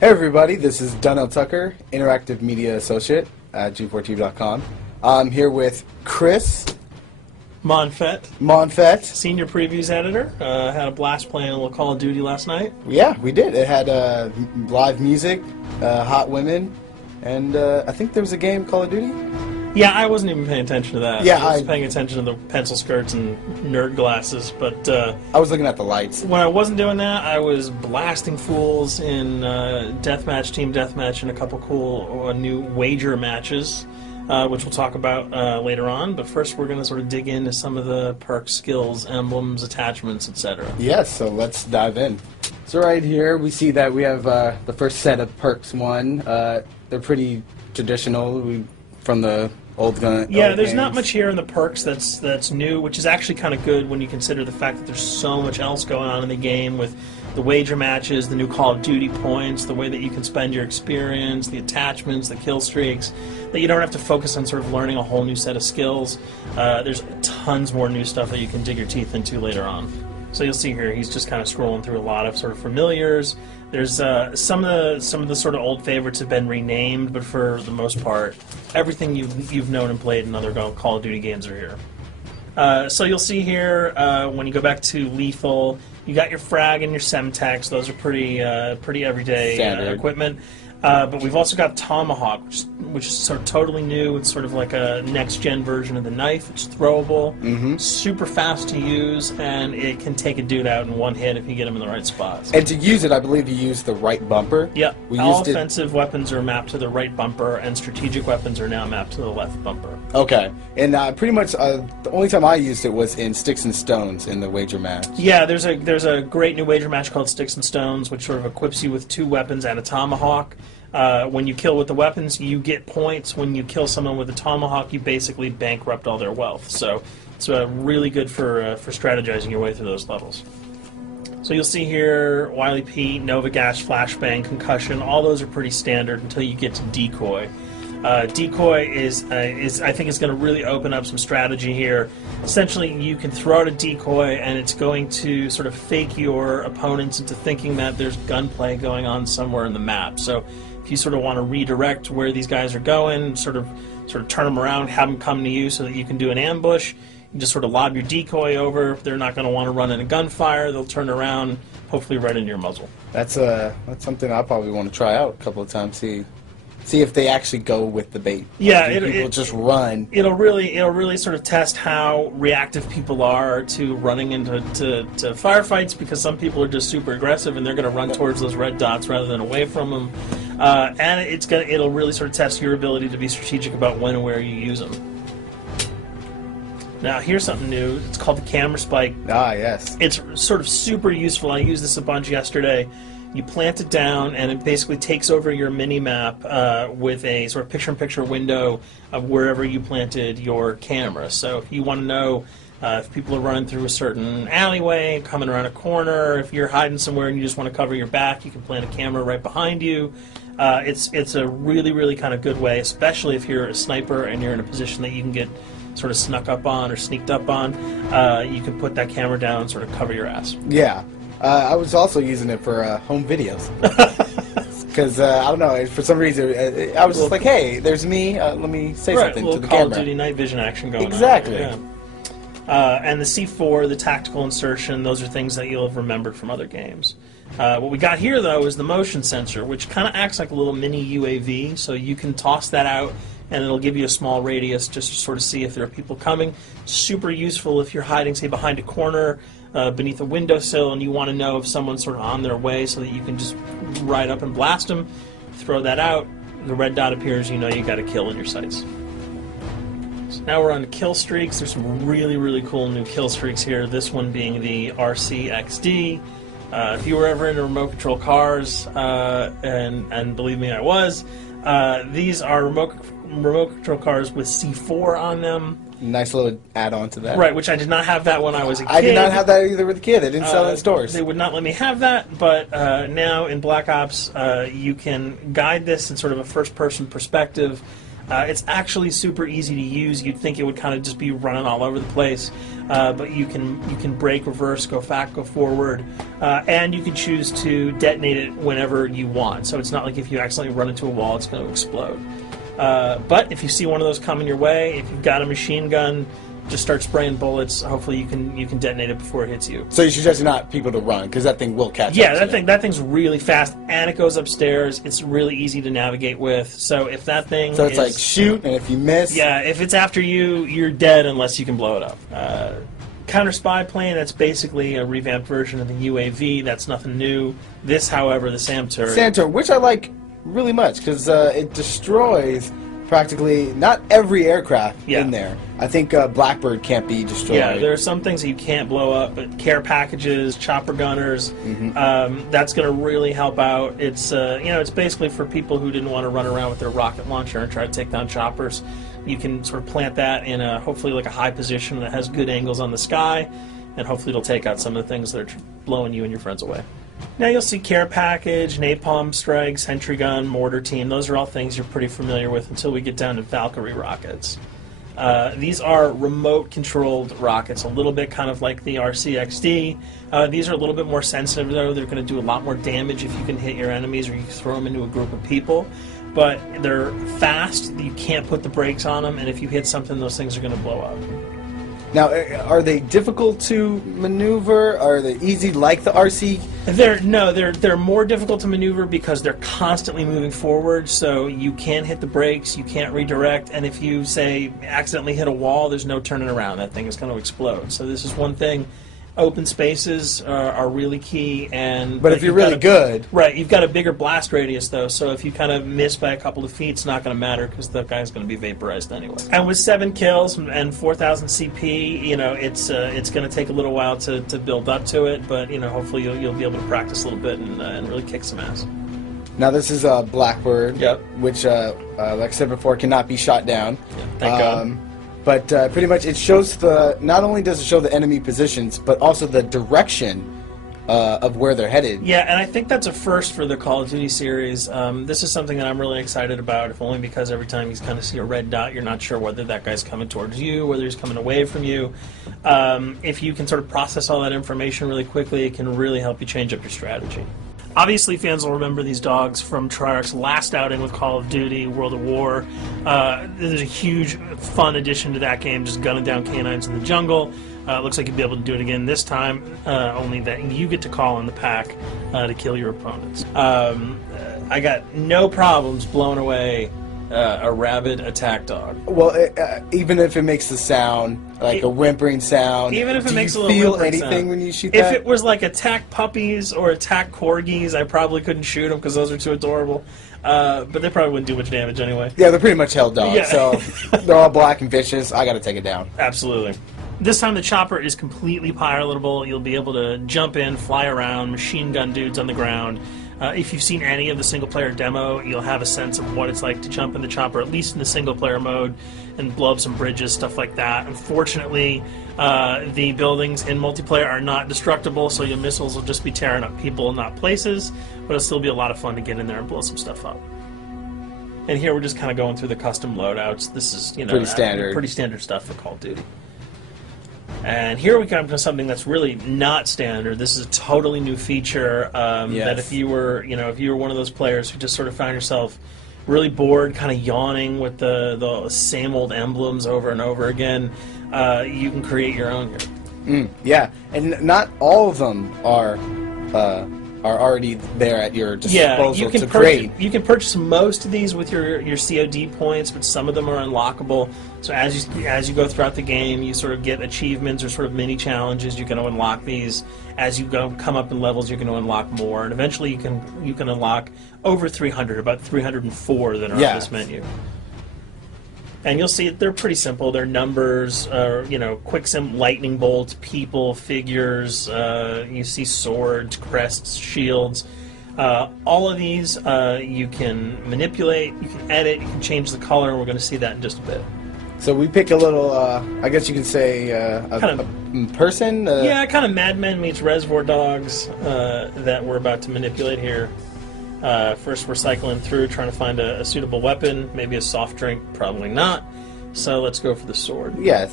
Hey everybody, this is Donnell Tucker, Interactive Media Associate at G4TV.com. I'm here with Chris Monfett, Senior Previews Editor. Had a blast playing a little Call of Duty last night. Yeah, we did. It had live music, hot women, and I think there was a game, Call of Duty? Yeah, I wasn't even paying attention to that. Yeah, I was paying attention to the pencil skirts and nerd glasses, but I was looking at the lights. When I wasn't doing that, I was blasting fools in deathmatch, team deathmatch, and a couple cool new wager matches, which we'll talk about later on. But first, we're going to sort of dig into some of the perks, skills, emblems, attachments, etc. Yes, so let's dive in. So right here, we see that we have the first set of perks one. They're pretty traditional from the old gun. Yeah, old there's games. not much here in the perks that's new, which is actually kind of good when you consider the fact that there's so much else going on in the game with the wager matches, the new Call of Duty points, the way that you can spend your experience, the attachments, the kill streaks, that you don't have to focus on sort of learning a whole new set of skills. There's tons more new stuff that you can dig your teeth into later on. So you'll see here, he's just kind of scrolling through a lot of sort of familiars. There's some of the sort of old favorites have been renamed, but for the most part, everything you've known and played in other Call of Duty games are here. So you'll see here when you go back to Lethal, you got your frag and your semtex. Those are pretty everyday equipment. But we've also got Tomahawk, which is sort of totally new. It's sort of like a next-gen version of the knife. It's throwable, super fast to use, and it can take a dude out in one hit if you get him in the right spots. And to use it, I believe you use the right bumper. Yeah, all offensive weapons are mapped to the right bumper, and strategic weapons are now mapped to the left bumper. Okay, and pretty much the only time I used it was in Sticks and Stones in the wager match. Yeah, there's a great new wager match called Sticks and Stones, which sort of equips you with 2 weapons and a tomahawk. When you kill with the weapons, you get points. When you kill someone with a tomahawk, you basically bankrupt all their wealth. So it's really good for strategizing your way through those levels. So you'll see here, Wily Pete, Nova Gas, Flashbang, Concussion, all those are pretty standard until you get to Decoy. Decoy is I think it's going to really open up some strategy here. Essentially, you can throw out a decoy, and it's going to sort of fake your opponents into thinking that there's gunplay going on somewhere in the map. So if you sort of want to redirect where these guys are going, sort of turn them around, have them come to you so that you can do an ambush, you just sort of lob your decoy over. They're not going to want to run in a gunfire. They'll turn around, hopefully right into your muzzle. That's something I probably want to try out a couple of times. See if they actually go with the bait. Yeah, people just run. It'll really sort of test how reactive people are to running into firefights, because some people are just super aggressive and they're going to run towards those red dots rather than away from them. And it'll really sort of test your ability to be strategic about when and where you use them. Now here's something new. It's called the camera spike. Ah, yes. It's sort of super useful. I used this a bunch yesterday. You plant it down, and it basically takes over your mini-map with a sort of picture-in-picture window of wherever you planted your camera. So if you want to know if people are running through a certain alleyway, coming around a corner, if you're hiding somewhere and you just want to cover your back, you can plant a camera right behind you. It's a really kind of good way, especially if you're a sniper and you're in a position that you can get sort of snuck up on or sneaked up on. You can put that camera down and sort of cover your ass. Yeah. I was also using it for home videos. Because, I don't know, for some reason, I was just like, hey, there's me, let me say something to the camera. Call of Duty night vision action going on. Exactly. Yeah. And the C4, the tactical insertion, those are things that you'll have remembered from other games. What we got here, though, is the motion sensor, which kind of acts like a little mini UAV, so you can toss that out, and it'll give you a small radius just to sort of see if there are people coming. Super useful if you're hiding, say, behind a corner, beneath a windowsill, and you want to know if someone's sort of on their way so that you can just ride up and blast them. Throw that out, the red dot appears, you know you got a kill in your sights. So now we're on to kill streaks. There's some really cool new kill streaks here, this one being the RCXD. If you were ever into remote control cars, and believe me, I was, these are remote control cars with C4 on them. Nice little add-on to that. Right, which I did not have that when I was a kid. I did not have that either with a kid. They didn't sell it in stores. They would not let me have that, but now in Black Ops, you can guide this in sort of a first-person perspective. It's actually super easy to use. You'd think it would kind of just be running all over the place, but you can brake, reverse, go back, go forward, and you can choose to detonate it whenever you want. So it's not like if you accidentally run into a wall, it's going to explode. But if you see one of those coming your way, if you've got a machine gun, just start spraying bullets. Hopefully you can detonate it before it hits you. So you suggest not people to run, because that thing will catch up. Yeah, that thing's really fast, and it goes upstairs. It's really easy to navigate with. So if that thing So it's like shoot, and if you miss... Yeah, if it's after you, you're dead unless you can blow it up. Counter spy plane, that's basically a revamped version of the UAV. That's nothing new. This, however, the SAM turret... SAM turret, which I like really much, because it destroys practically not every aircraft in there. I think Blackbird can't be destroyed. Yeah, there are some things that you can't blow up, but care packages, chopper gunners, that's going to really help out. It's it's basically for people who didn't want to run around with their rocket launcher and try to take down choppers. You can sort of plant that in a hopefully like a high position that has good angles on the sky, and hopefully it'll take out some of the things that are blowing you and your friends away. Now you'll see care package, napalm strike, sentry gun, mortar team. Those are all things you're pretty familiar with until we get down to Valkyrie rockets. These are remote-controlled rockets, a little bit kind of like the RCXD. These are a little bit more sensitive, though. They're going to do a lot more damage if you can hit your enemies or you throw them into a group of people. But they're fast, you can't put the brakes on them, and if you hit something, those things are going to blow up. Now, are they difficult to maneuver? Are they easy like the RC? They're more difficult to maneuver because they're constantly moving forward, so you can't hit the brakes, you can't redirect, and if you, say, accidentally hit a wall, there's no turning around. That thing is going to explode. So this is one thing. Open spaces are really key, but if you're really good, right? You've got a bigger blast radius though, so if you kind of miss by a couple of feet, it's not going to matter because the guy's going to be vaporized anyway. And with 7 kills and 4,000 CP, it's going to take a little while to build up to it, but hopefully you'll be able to practice a little bit and really kick some ass. Now this is Blackbird, which, like I said before, cannot be shot down. Yeah, thank God. But pretty much it shows not only does it show the enemy positions, but also the direction of where they're headed. Yeah, and I think that's a first for the Call of Duty series. This is something that I'm really excited about, if only because every time you kind of see a red dot, you're not sure whether that guy's coming towards you, whether he's coming away from you. If you can sort of process all that information really quickly, it can really help you change up your strategy. Obviously, fans will remember these dogs from Treyarch's last outing with Call of Duty, World at War. There's a huge, fun addition to that game, just gunning down canines in the jungle. Looks like you'll be able to do it again this time, only that you get to call in the pack to kill your opponents. I got no problems blowing away a rabid attack dog. Well, even if it makes the sound, like a whimpering sound, even if it makes a little whimpering feel anything sound. when you shoot that? If it was like attack puppies or attack corgis, I probably couldn't shoot them because those are too adorable. But they probably wouldn't do much damage anyway. Yeah, they're pretty much held dogs, Yeah. so they're all black and vicious. I gotta take it down. Absolutely. This time the chopper is completely pilotable. You'll be able to jump in, fly around, machine gun dudes on the ground. If you've seen any of the single-player demo, you'll have a sense of what it's like to jump in the chopper, at least in the single-player mode, and blow up some bridges, stuff like that. Unfortunately, the buildings in multiplayer are not destructible, so your missiles will just be tearing up people, not places, but it'll still be a lot of fun to get in there and blow some stuff up. And here we're just kind of going through the custom loadouts. This is, pretty standard. Pretty standard stuff for Call of Duty. And here we come to something that's really not standard. This is a totally new feature that if you were one of those players who just sort of found yourself really bored, kind of yawning with the same old emblems over and over again, you can create your own here. Yeah, and not all of them are already there at your disposal to create. You can purchase most of these with your COD points, but some of them are unlockable. So as you go throughout the game, you sort of get achievements or sort of mini challenges. You're going to unlock these. As you come up in levels, you're going to unlock more, and eventually you can unlock over 300, about 304 that are on this menu. And you'll see they're pretty simple. They're numbers, quick lightning bolts, people, figures. You see swords, crests, shields. All of these you can manipulate, you can edit, you can change the color, and we're going to see that in just a bit. So we pick a little, I guess you can say, a person? Yeah, kind of Mad Men meets Reservoir Dogs that we're about to manipulate here. First, we're cycling through, trying to find a suitable weapon. Maybe a soft drink, probably not. So let's go for the sword. Yeah,